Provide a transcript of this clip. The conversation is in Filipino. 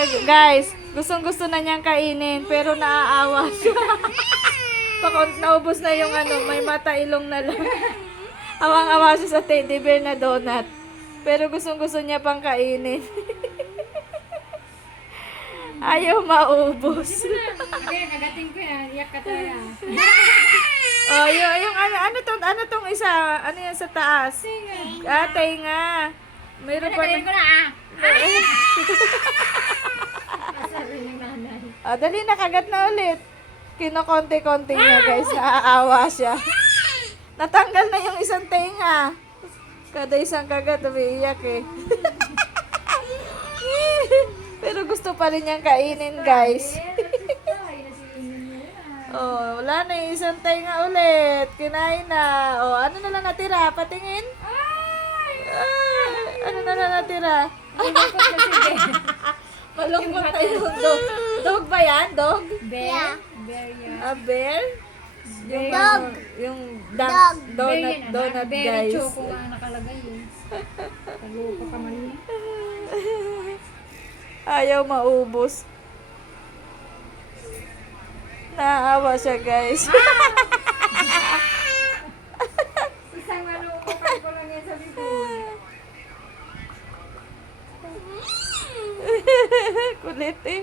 Guys, gustong-gusto na niyang kainin pero naaawa siya. Naubos na yung may mata ilong na lang. Awang-awa siya sa teddy bear na donut. Pero gustong-gusto niya pang kainin. Ayaw maubos. Okay, nagating ko yan. Iyak ka tayo. Oh, yung ano tong isa? Ano yan sa taas? Tenga. Mayroon pa Nagaling ko na. na Sabi ng nanay. Oh, dali na, kagat na ulit. Kinokonti-konti niya, guys. Naaawa siya. Natanggal na yung isang tenga. Kada isang kagat, umiiyak eh. Pero gusto pa rin niyang kainin, guys. Oh, wala na yung isang tenga ulit. Kinain na. Oh, ano na lang natira? Patingin? Ano na lang natira? Malungkot na yung dog. Dog ba yan? Dog? Bear? Bear yan. A bear? Yung Dog. Yung Dog. donut, Bear guys. choco nga nakalagay eh. Talupa ka man yun. Ayaw maubos. Naawa siya, guys. Isang malukupan ko lang yan sa bibig. Kulit eh.